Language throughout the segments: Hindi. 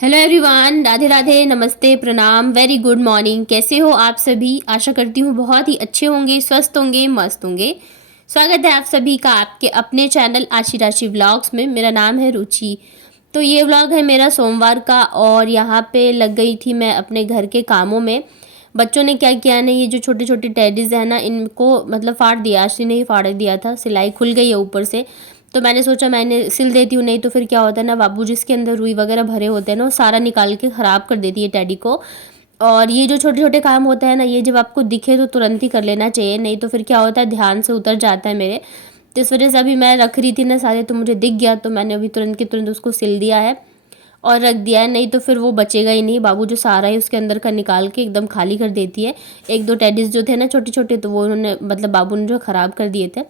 हेलो एवरीवन, राधे राधे, नमस्ते, प्रणाम, वेरी गुड मॉर्निंग। कैसे हो आप सभी? आशा करती हूँ बहुत ही अच्छे होंगे, स्वस्थ होंगे, मस्त होंगे। स्वागत है आप सभी का आपके अपने चैनल आशी राशि व्लॉग्स में। मेरा नाम है रुचि। तो ये व्लॉग है मेरा सोमवार का और यहाँ पे लग गई थी मैं अपने घर के कामों में। बच्चों ने क्या किया ना, ये जो छोटे छोटे टेडीज़ है ना, इनको मतलब फाड़ दिया। आशी ने ही फाड़ दिया था, सिलाई खुल गई है ऊपर से। तो मैंने सोचा मैंने सिल देती हूँ, नहीं तो फिर क्या होता है ना, बाबू जिसके अंदर रुई वगैरह भरे होते हैं ना, वो सारा निकाल के ख़राब कर देती है टेडी को। और ये जो छोटे छोटे काम होते हैं ना, ये जब आपको दिखे तो तुरंत ही कर लेना चाहिए, नहीं तो फिर क्या होता है, ध्यान से उतर जाता है मेरे। तो इस वजह से अभी मैं रख रही थी ना सारे, तो मुझे दिख गया, तो मैंने अभी तुरंत के तुरंत उसको सिल दिया है और रख दिया है। नहीं तो फिर वो बचेगा ही नहीं। बाबू जो सारा है उसके अंदर का निकाल के एकदम खाली कर देती है। एक दो टेडीज़ जो थे ना छोटे छोटे, तो वो उन्होंने मतलब बाबू ने जो ख़राब कर दिए थे।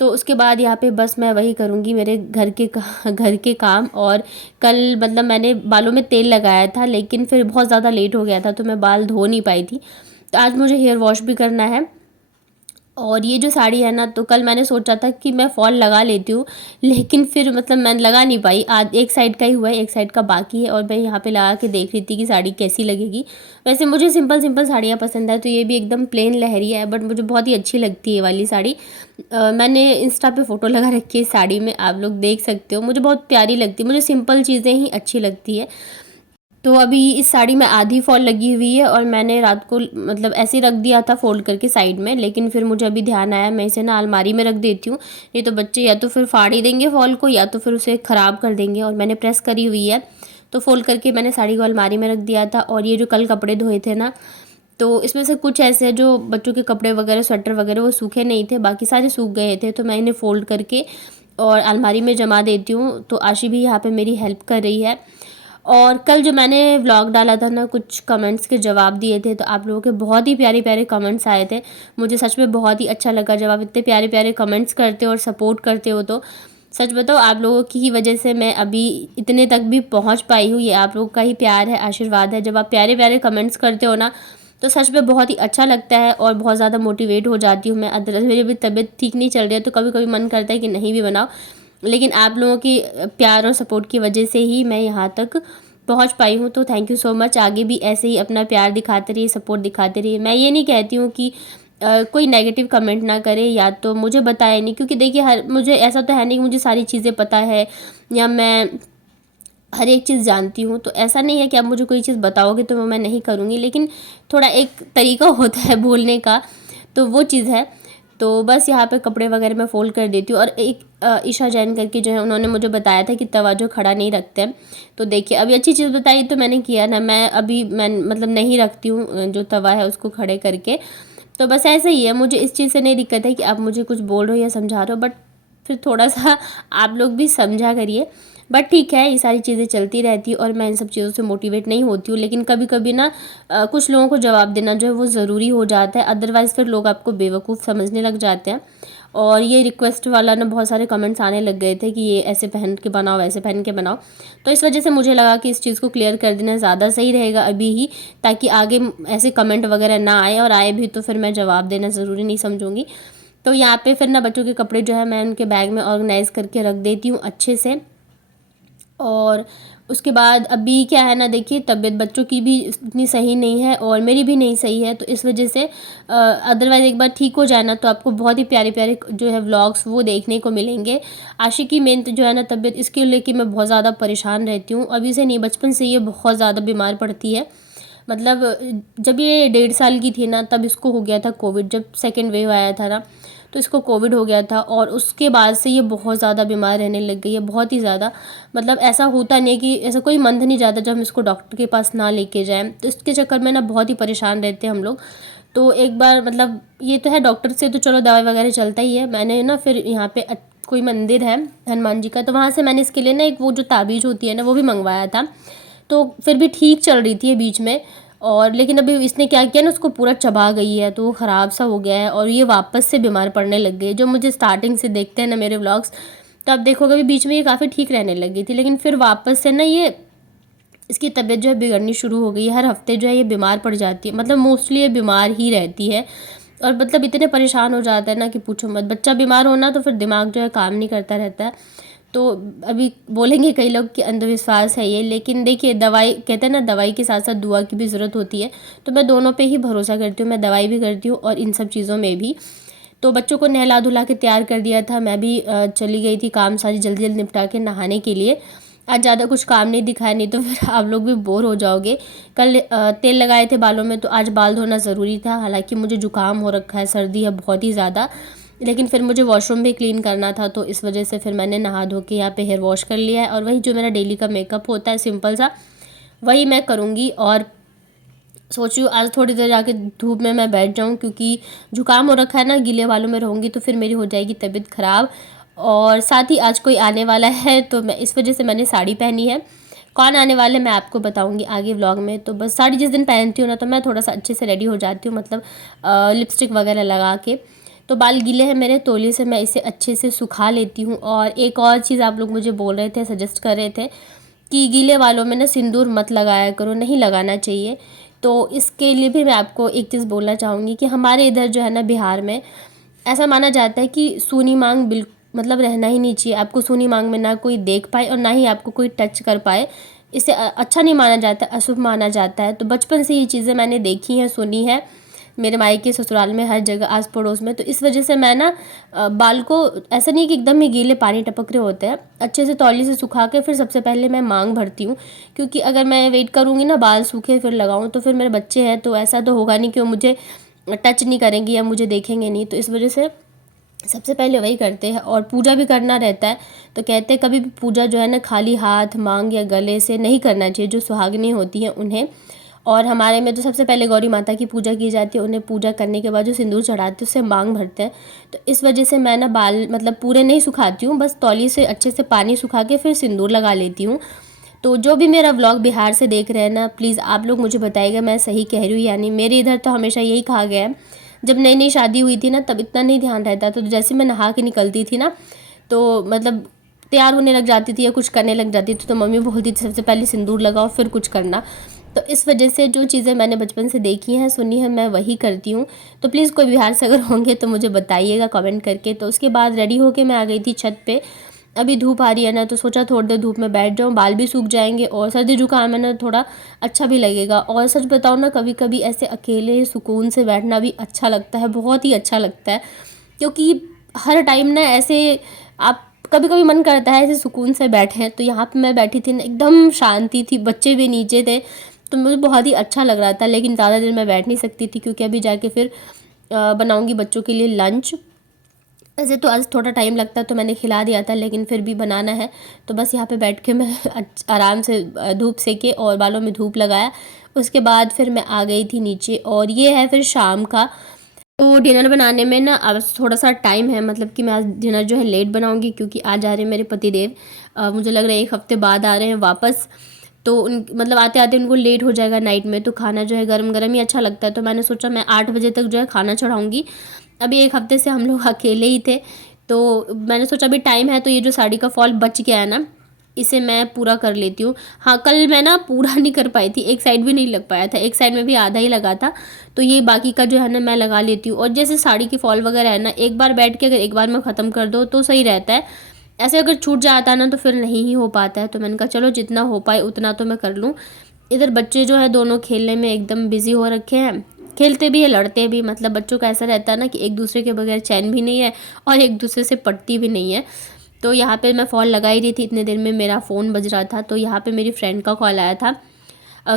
तो उसके बाद यहाँ पे बस मैं वही करूँगी, मेरे घर के काम। और कल मतलब मैंने बालों में तेल लगाया था, लेकिन फिर बहुत ज़्यादा लेट हो गया था, तो मैं बाल धो नहीं पाई थी। तो आज मुझे हेयर वॉश भी करना है। और ये जो साड़ी है ना, तो कल मैंने सोचा था कि मैं फॉल लगा लेती हूँ, लेकिन फिर मतलब मैं लगा नहीं पाई। आज एक साइड का ही हुआ है, एक साइड का बाकी है, और मैं यहाँ पे लगा के देख रही थी कि साड़ी कैसी लगेगी। वैसे मुझे सिंपल सिंपल साड़ियाँ पसंद है, तो ये भी एकदम प्लेन लहरी है, बट मुझे बहुत ही अच्छी लगती है ये वाली साड़ी। मैंने इंस्टा पे फ़ोटो लगा रखी है इस साड़ी में, आप लोग देख सकते हो। मुझे बहुत प्यारी लगती है, मुझे सिंपल चीज़ें ही अच्छी लगती है। तो अभी इस साड़ी में आधी फॉल लगी हुई है, और मैंने रात को मतलब ऐसे ही रख दिया था फोल्ड करके साइड में, लेकिन फिर मुझे अभी ध्यान आया मैं इसे ना अलमारी में रख देती हूँ। नहीं तो बच्चे या तो फिर फाड़ ही देंगे फॉल को, या तो फिर उसे ख़राब कर देंगे। और मैंने प्रेस करी हुई है, तो फोल्ड करके मैंने साड़ी को अलमारी में रख दिया था। और ये जो कल कपड़े धोए थे ना, तो इसमें से कुछ ऐसे हैं जो बच्चों के कपड़े वगैरह, स्वेटर वगैरह, वो सूखे नहीं थे, बाकी सारे सूख गए थे। तो मैं इन्हें फ़ोल्ड करके और अलमारी में जमा देती हूँ। तो आशी भी यहाँ पे मेरी हेल्प कर रही है। और कल जो मैंने व्लॉग डाला था ना, कुछ कमेंट्स के जवाब दिए थे, तो आप लोगों के बहुत ही प्यारे प्यारे कमेंट्स आए थे। मुझे सच में बहुत ही अच्छा लगा जब आप इतने प्यारे प्यारे कमेंट्स करते हो और सपोर्ट करते हो। तो सच बताओ, आप लोगों की ही वजह से मैं अभी इतने तक भी पहुंच पाई हूँ। ये आप लोगों का ही प्यार है, आशीर्वाद है। जब आप प्यारे प्यारे कमेंट्स करते हो ना, तो सच में बहुत ही अच्छा लगता है और बहुत ज़्यादा मोटिवेट हो जाती हूँ मैं। अदरवाइज़ मेरी भी तबीयत ठीक नहीं चल रही है, तो कभी कभी मन करता है कि नहीं भी बनाओ, लेकिन आप लोगों की प्यार और सपोर्ट की वजह से ही मैं यहाँ तक पहुँच पाई हूँ। तो थैंक यू सो मच। आगे भी ऐसे ही अपना प्यार दिखाते रहिए, सपोर्ट दिखाते रहिए। मैं ये नहीं कहती हूँ कि कोई नेगेटिव कमेंट ना करे या तो मुझे बताए नहीं, क्योंकि देखिए हर मुझे ऐसा तो है नहीं कि मुझे सारी चीज़ें पता है या मैं हर एक चीज़ जानती हूँ। तो ऐसा नहीं है कि आप मुझे कोई चीज़ बताओगे तो वो मैं नहीं करूँगी, लेकिन थोड़ा एक तरीका होता है बोलने का, तो वो चीज़ है। तो बस यहाँ पे कपड़े वगैरह मैं फ़ोल्ड कर देती हूँ। और एक ईशा जैन करके जो है, उन्होंने मुझे बताया था कि तवा जो खड़ा नहीं रखते हैं। तो देखिए अभी अच्छी चीज़ बताई तो मैंने किया ना। मैं मतलब नहीं रखती हूँ जो तवा है उसको खड़े करके। तो बस ऐसे ही है, मुझे इस चीज़ से नहीं दिक्कत है कि आप मुझे कुछ बोल रहे हो या समझा रहे हो, बट फिर थोड़ा सा आप लोग भी समझा करिए। बट ठीक है, ये सारी चीज़ें चलती रहती है और मैं इन सब चीज़ों से मोटिवेट नहीं होती हूँ। लेकिन कभी कभी ना कुछ लोगों को जवाब देना जो है वो ज़रूरी हो जाता है, अदरवाइज़ फिर लोग आपको बेवकूफ़ समझने लग जाते हैं। और ये रिक्वेस्ट वाला ना बहुत सारे कमेंट्स आने लग गए थे कि ये ऐसे पहन के बनाओ, ऐसे पहन के बनाओ। तो इस वजह से मुझे लगा कि इस चीज़ को क्लियर कर देना ज़्यादा सही रहेगा अभी ही, ताकि आगे ऐसे कमेंट वगैरह ना आए, और आए भी तो फिर मैं जवाब देना ज़रूरी नहीं समझूंगी। तो यहाँ पे फिर ना बच्चों के कपड़े जो है मैं उनके बैग में ऑर्गेनाइज़ करके रख देती हूँ अच्छे से। और उसके बाद अभी क्या है ना, देखिए तबीयत बच्चों की भी इतनी सही नहीं है और मेरी भी नहीं सही है, तो इस वजह से अदरवाइज़ एक बार ठीक हो जाए ना, तो आपको बहुत ही प्यारे प्यारे जो है व्लॉग्स वो देखने को मिलेंगे। आशिक की मेन जो है ना तबीयत, इसके लेके मैं बहुत ज़्यादा परेशान रहती हूँ। अभी से नहीं, बचपन से ये बहुत ज़्यादा बीमार पड़ती है। मतलब जब ये 1.5 साल की थी ना, तब इसको हो गया था कोविड, जब सेकेंड वेव आया था ना, तो इसको कोविड हो गया था। और उसके बाद से ये बहुत ज़्यादा बीमार रहने लग गई है, बहुत ही ज़्यादा। मतलब ऐसा होता नहीं कि ऐसा कोई मंथ नहीं जाता जब हम इसको डॉक्टर के पास ना लेके जाएं। तो इसके चक्कर में ना बहुत ही परेशान रहते हैं हम लोग। तो एक बार मतलब ये तो है, डॉक्टर से तो चलो दवाई वगैरह चलता ही है। मैंने ना फिर यहाँ पे कोई मंदिर है हनुमान जी का, तो वहाँ से मैंने इसके लिए ना एक वो जो ताबीज़ होती है ना, वो भी मंगवाया था। तो फिर भी ठीक चल रही थी ये बीच में। और लेकिन अभी इसने क्या किया ना, उसको पूरा चबा गई है, तो वो ख़राब सा हो गया है और ये वापस से बीमार पड़ने लग गई। जो मुझे स्टार्टिंग से देखते हैं ना मेरे व्लॉग्स, तो आप देखोगे अभी बीच में ये काफ़ी ठीक रहने लगी थी, लेकिन फिर वापस से ना ये इसकी तबीयत जो है बिगड़नी शुरू हो गई है। हर हफ्ते जो है ये बीमार पड़ जाती है, मतलब मोस्टली ये बीमार ही रहती है। और मतलब इतने परेशान हो जाता है ना कि पूछो मत। बच्चा बीमार होना तो फिर दिमाग जो है काम नहीं करता रहता है। तो अभी बोलेंगे कई लोग कि अंधविश्वास है ये, लेकिन देखिए दवाई कहते हैं ना, दवाई के साथ साथ दुआ की भी ज़रूरत होती है। तो मैं दोनों पे ही भरोसा करती हूँ, मैं दवाई भी करती हूँ और इन सब चीज़ों में भी। तो बच्चों को नहला धुला के तैयार कर दिया था, मैं भी चली गई थी काम सारी जल्दी जल्दी निपटा के नहाने के लिए। आज ज़्यादा कुछ काम नहीं दिखाया, नहीं तो फिर आप लोग भी बोर हो जाओगे। कल तेल लगाए थे बालों में, तो आज बाल धोना ज़रूरी था। हालांकि मुझे जुकाम हो रखा है, सर्दी है बहुत ही ज़्यादा, लेकिन फिर मुझे वॉशरूम भी क्लीन करना था, तो इस वजह से फिर मैंने नहा धो के यहाँ पे हेयर वॉश कर लिया है। और वही जो मेरा डेली का मेकअप होता है सिंपल सा, वही मैं करूँगी। और सोच रही हूँ आज थोड़ी देर जाके धूप में मैं बैठ जाऊँ, क्योंकि जुकाम हो रखा है ना, गीले बालों में रहूँगी तो फिर मेरी हो जाएगी तबीयत ख़राब। और साथ ही आज कोई आने वाला है, तो मैं इस वजह से मैंने साड़ी पहनी है। कौन आने वाले मैं आपको बताऊंगी आगे व्लॉग में। तो बस साड़ी जिस दिन पहनती हूँ ना, तो मैं थोड़ा सा अच्छे से रेडी हो जाती हूँ, मतलब लिपस्टिक वगैरह लगा के। तो बाल गीले हैं मेरे, तौलिए से मैं इसे अच्छे से सुखा लेती हूँ। और एक और चीज़ आप लोग मुझे बोल रहे थे, सजेस्ट कर रहे थे कि गीले बालों में ना सिंदूर मत लगाया करो, नहीं लगाना चाहिए। तो इसके लिए भी मैं आपको एक चीज़ बोलना चाहूँगी कि हमारे इधर जो है ना बिहार में ऐसा माना जाता है कि सूनी मांग मतलब रहना ही नहीं चाहिए। आपको सूनी मांग में ना कोई देख पाए और ना ही आपको कोई टच कर पाए, इसे अच्छा नहीं माना जाता, अशुभ माना जाता है। तो बचपन से ये चीज़ें मैंने देखी हैं, सुनी है, मेरे मायके ससुराल में हर जगह आस पड़ोस में। तो इस वजह से मैं ना बाल को ऐसा नहीं कि एकदम ही गीले पानी टपक रहे होते हैं, अच्छे से तौली से सुखा के फिर सबसे पहले मैं मांग भरती हूँ। क्योंकि अगर मैं वेट करूँगी ना बाल सूखे फिर लगाऊँ, तो फिर मेरे बच्चे हैं, तो ऐसा तो होगा नहीं कि वो मुझे टच नहीं करेंगे या मुझे देखेंगे नहीं। तो इस वजह से सबसे पहले वही करते हैं। और पूजा भी करना रहता है, तो कहते हैं कभी भी पूजा जो है ना खाली हाथ मांग या गले से नहीं करना चाहिए, जो सुहागिनी होती हैं उन्हें। और हमारे में तो सबसे पहले गौरी माता की पूजा की जाती है, उन्हें पूजा करने के बाद जो सिंदूर चढ़ाते हैं उससे मांग भरते हैं। तो इस वजह से मैं ना बाल मतलब पूरे नहीं सुखाती हूँ, बस तौली से अच्छे से पानी सुखा के फिर सिंदूर लगा लेती हूँ। तो जो भी मेरा व्लॉग बिहार से देख रहे हैं ना, प्लीज़ आप लोग मुझे बताइएगा मैं सही कह रही हूँ यानी। मेरे इधर तो हमेशा यही कहा गया है, जब नई नई शादी हुई थी ना तब इतना नहीं ध्यान रहता, तो जैसे मैं नहा के निकलती थी ना, तो मतलब तैयार होने लग जाती थी या कुछ करने लग जाती थी, तो मम्मी बोलती थी सबसे पहले सिंदूर लगाओ फिर कुछ करना। तो इस वजह से जो चीज़ें मैंने बचपन से देखी हैं सुनी है मैं वही करती हूँ। तो प्लीज़ कोई बिहार से अगर होंगे तो मुझे बताइएगा कमेंट करके। तो उसके बाद रेडी होके मैं आ गई थी छत पे। अभी धूप आ रही है ना, तो सोचा थोड़ी देर धूप में बैठ जाऊँ, बाल भी सूख जाएंगे और सर्दी जुकाम है ना थोड़ा अच्छा भी लगेगा। और सच बताऊँ ना, कभी कभी ऐसे अकेले सुकून से बैठना भी अच्छा लगता है, बहुत ही अच्छा लगता है। क्योंकि हर टाइम ना ऐसे आप कभी कभी मन करता है ऐसे सुकून से बैठें। तो यहाँ पे मैं बैठी थी ना, एकदम शांति थी, बच्चे भी नीचे थे, तो मुझे बहुत ही अच्छा लग रहा था। लेकिन ज़्यादा देर मैं बैठ नहीं सकती थी, क्योंकि अभी जाके फिर बनाऊँगी बच्चों के लिए लंच। वैसे तो आज थोड़ा टाइम लगता है तो मैंने खिला दिया था, लेकिन फिर भी बनाना है। तो बस यहाँ पे बैठ के मैं आराम से धूप सेके और बालों में धूप लगाया। उसके बाद फिर मैं आ गई थी नीचे, और ये है फिर शाम का। तो डिनर बनाने में ना अब थोड़ा सा टाइम है, मतलब कि मैं आज डिनर जो है लेट बनाऊंगी, क्योंकि आज आ रहे हैं मेरे पतिदेव। मुझे लग रहा है 1 हफ्ते बाद आ रहे हैं वापस। तो उन मतलब आते आते उनको लेट हो जाएगा नाइट में, तो खाना जो है गरम गरम ही अच्छा लगता है। तो मैंने सोचा मैं 8 बजे तक जो है खाना चढ़ाऊँगी। अभी 1 हफ्ते से हम लोग अकेले ही थे, तो मैंने सोचा अभी टाइम है, तो ये जो साड़ी का फॉल बच गया है ना, इसे मैं पूरा कर लेती हूँ। हाँ, कल मैं ना पूरा नहीं कर पाई थी, एक साइड भी नहीं लग पाया था, एक साइड में भी आधा ही लगा था। तो ये बाकी का जो है ना मैं लगा लेती हूँ। और जैसे साड़ी की फॉल वगैरह है ना, एक बार बैठ के अगर एक बार में ख़त्म कर दो तो सही रहता है। ऐसे अगर छूट जाता है ना तो फिर नहीं ही हो पाता है। तो मैंने कहा चलो जितना हो पाए उतना तो मैं कर लूँ। इधर बच्चे जो है दोनों खेलने में एकदम बिजी हो रखे हैं, खेलते भी है लड़ते भी। मतलब बच्चों का ऐसा रहता है ना कि एक दूसरे के बगैर चैन भी नहीं है और एक दूसरे से पटती भी नहीं है। तो यहाँ पे मैं फ़ॉल लगा ही रही थी, इतने देर में मेरा फ़ोन बज रहा था। तो यहाँ पे मेरी फ्रेंड का कॉल आया था।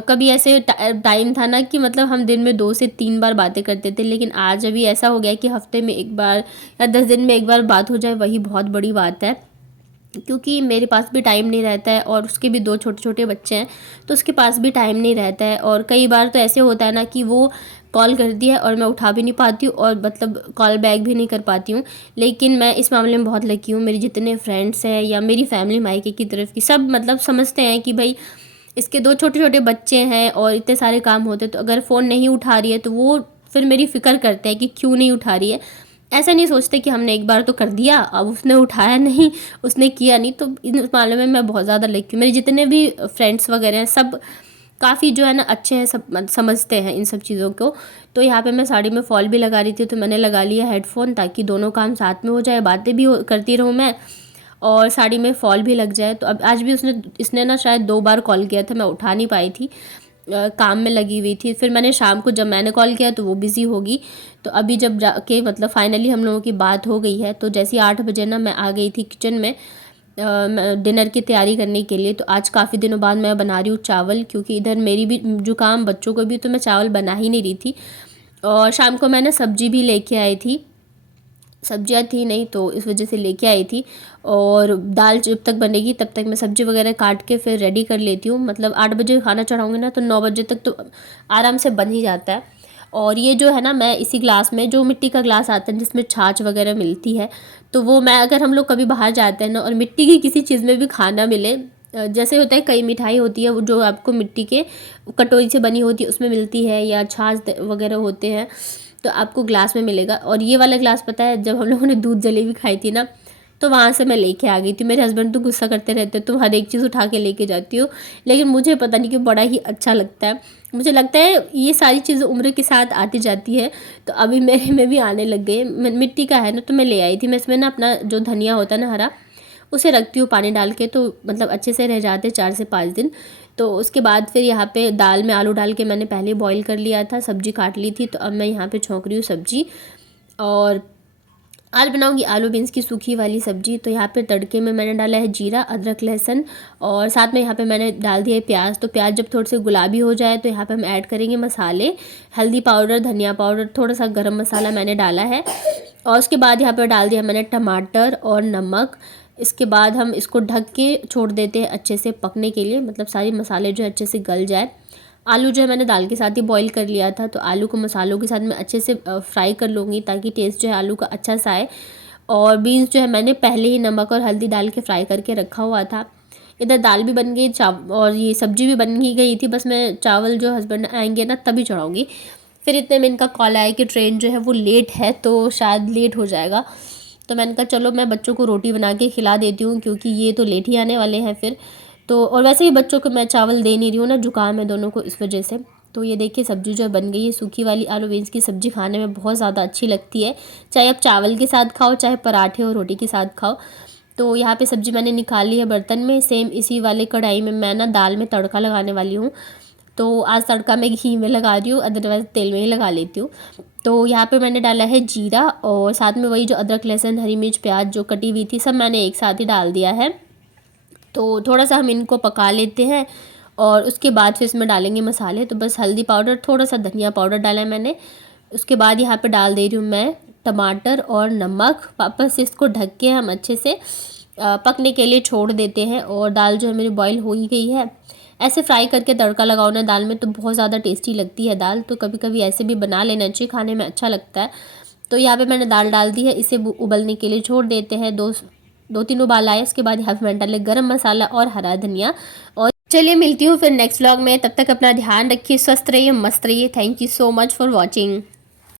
कभी ऐसे टाइम था ना कि मतलब हम दिन में 2 से 3 बार बातें करते थे, लेकिन आज अभी ऐसा हो गया कि हफ्ते में 1 बार या 10 दिन में 1 बार बात हो जाए, वही बहुत बड़ी बात है। क्योंकि मेरे पास भी टाइम नहीं रहता है और उसके भी 2 छोटे छोटे बच्चे हैं, तो उसके पास भी टाइम नहीं रहता है। और कई बार तो ऐसे होता है ना कि वो कॉल करती है और मैं उठा भी नहीं पाती हूँ, और मतलब कॉल बैक भी नहीं कर पाती हूँ। लेकिन मैं इस मामले में बहुत लकी हूँ, मेरे जितने फ्रेंड्स हैं या मेरी फैमिली मायके की तरफ की सब मतलब समझते हैं कि भाई इसके 2 छोटे छोटे बच्चे हैं और इतने सारे काम होते हैं, तो अगर फ़ोन नहीं उठा रही है तो वो फिर मेरी फ़िक्र करते हैं कि क्यों नहीं उठा रही है। ऐसा नहीं सोचते कि हमने एक बार तो कर दिया, अब उसने उठाया नहीं, उसने किया नहीं। तो इस मामले में मैं बहुत ज़्यादा लकी हूँ। मेरे जितने भी फ्रेंड्स वगैरह हैं सब काफ़ी जो है ना अच्छे हैं, सब समझते हैं इन सब चीज़ों को। तो यहाँ पे मैं साड़ी में फॉल भी लगा रही थी, तो मैंने लगा लिया हेडफोन, ताकि दोनों काम साथ में हो जाए, बातें भी करती रहूँ मैं और साड़ी में फॉल भी लग जाए। तो अब आज भी इसने ना शायद 2 बार कॉल किया था, मैं उठा नहीं पाई थी, काम में लगी हुई थी। फिर मैंने शाम को जब मैंने कॉल किया तो वो बिज़ी होगी। तो अभी जब जाके मतलब फाइनली हम लोगों की बात हो गई है, तो जैसे 8 बजे ना मैं आ गई थी किचन में डिनर की तैयारी करने के लिए। तो आज काफ़ी दिनों बाद मैं बना रही हूँ चावल, क्योंकि इधर मेरी भी जुकाम, बच्चों को भी, तो मैं चावल बना ही नहीं रही थी। और शाम को मैंने सब्जी भी लेके आई थी, सब्जियां थी नहीं तो इस वजह से लेके आई थी। और दाल जब तक बनेगी तब तक मैं सब्जी वगैरह काट के फिर रेडी कर लेती हूँ। मतलब 8 बजे खाना चढ़ाऊँगी ना तो 9 बजे तक तो आराम से बन ही जाता है। और ये जो है ना, मैं इसी ग्लास में, जो मिट्टी का ग्लास आता है जिसमें छाछ वगैरह मिलती है, तो वो मैं, अगर हम लोग कभी बाहर जाते हैं ना और मिट्टी की किसी चीज़ में भी खाना मिले, जैसे होता है कई मिठाई होती है वो जो आपको मिट्टी के कटोरी से बनी होती है उसमें मिलती है, या छाछ वगैरह होते हैं, तो आपको ग्लास में मिलेगा। और ये वाला ग्लास पता है, जब हम लोगों ने दूध जलेबी खाई थी ना, तो वहाँ से मैं लेके आ गई थी। मेरे हस्बैंड तो गुस्सा करते रहते, तुम हर एक चीज़ उठा के लेके जाती हो, लेकिन मुझे पता नहीं क्यों बड़ा ही अच्छा लगता है। मुझे लगता है ये सारी चीज़ें उम्र के साथ आती जाती है, तो अभी मेरे में भी आने लग गई। मिट्टी का है ना, तो मैं ले आई थी। मैं इसमें ना अपना जो धनिया होता है ना हरा, उसे रखती हूँ पानी डाल के, तो मतलब अच्छे से रह जाते 4 से 5 दिन। तो उसके बाद फिर यहाँ पे दाल में आलू डाल के मैंने पहले बॉईल कर लिया था, सब्जी काट ली थी। तो अब मैं यहाँ पे छौंक रही हूँ सब्जी, और आज बनाऊंगी आलू बीन्स की सूखी वाली सब्जी। तो यहाँ पे तड़के में मैंने डाला है जीरा, अदरक, लहसुन, और साथ में यहाँ पे मैंने डाल दिया है प्याज। तो प्याज जब थोड़े से गुलाबी हो जाए तो यहाँ पे हम ऐड करेंगे मसाले, हल्दी पाउडर, धनिया पाउडर, थोड़ा सा गरम मसाला मैंने डाला है। और उसके बाद यहाँ पर डाल दिया मैंने टमाटर और नमक। इसके बाद हम इसको ढक के छोड़ देते हैं अच्छे से पकने के लिए, मतलब सारे मसाले जो है अच्छे से गल जाए। आलू जो है मैंने दाल के साथ ही बॉईल कर लिया था, तो आलू को मसालों के साथ मैं अच्छे से फ्राई कर लूँगी ताकि टेस्ट जो है आलू का अच्छा सा आए। और बीन्स जो है मैंने पहले ही नमक और हल्दी डाल के फ्राई करके रखा हुआ था। इधर दाल भी बन गई, और ये सब्जी भी बन ही गई थी। बस मैं चावल जो हस्बैंड आएंगे ना तभी चढ़ाऊँगी। फिर इतने में इनका कॉल आया कि ट्रेन जो है वो लेट है, तो शायद लेट हो जाएगा। तो मैंने कहा चलो मैं बच्चों को रोटी बना के खिला देती हूँ, क्योंकि ये तो लेट ही आने वाले हैं फिर। तो और वैसे ही बच्चों को मैं चावल दे नहीं रही हूँ ना, जुकाम है दोनों को, इस वजह से। तो ये देखिए सब्जी जो बन गई है, सूखी वाली आलू बीन्स की सब्ज़ी खाने में बहुत ज़्यादा अच्छी लगती है, चाहे आप चावल के साथ खाओ, चाहे पराठे और रोटी के साथ खाओ। तो यहाँ पे सब्ज़ी मैंने निकाली है बर्तन में। सेम इसी वाले कढ़ाई में मैं ना दाल में तड़का लगाने वाली हूँ। तो आज तड़का मैं घी में लगा रही हूँ, अदरवाइज़ तेल में ही लगा लेती हूँ। तो यहाँ पे मैंने डाला है जीरा, और साथ में वही जो अदरक, लहसुन, हरी मिर्च, प्याज जो कटी हुई थी, सब मैंने एक साथ ही डाल दिया है। तो थोड़ा सा हम इनको पका लेते हैं, और उसके बाद फिर इसमें डालेंगे मसाले। तो बस हल्दी पाउडर, थोड़ा सा धनिया पाउडर डाला है मैंने। उसके बाद यहाँ पे डाल दे रही हूँ मैं टमाटर और नमक। वापस से इसको ढक के हम अच्छे से पकने के लिए छोड़ देते हैं। और दाल जो है मेरी बॉईल हो ही गई है। ऐसे फ्राई करके तड़का लगाओ ना दाल में तो बहुत ज़्यादा टेस्टी लगती है दाल। तो कभी कभी ऐसे भी बना लेना चाहिए, खाने में अच्छा लगता है। तो यहाँ पे मैंने दाल डाल दी है, इसे उबलने के लिए छोड़ देते हैं। 2-3 उबाल आए, उसके बाद यहाँ पे मैंने डाले गरम मसाला और हरा धनिया। और चलिए मिलती हूँ फिर नेक्स्ट व्लॉग में, तब तक अपना ध्यान रखिए, स्वस्थ रहिए, मस्त रहिए। Thank you so much for watching.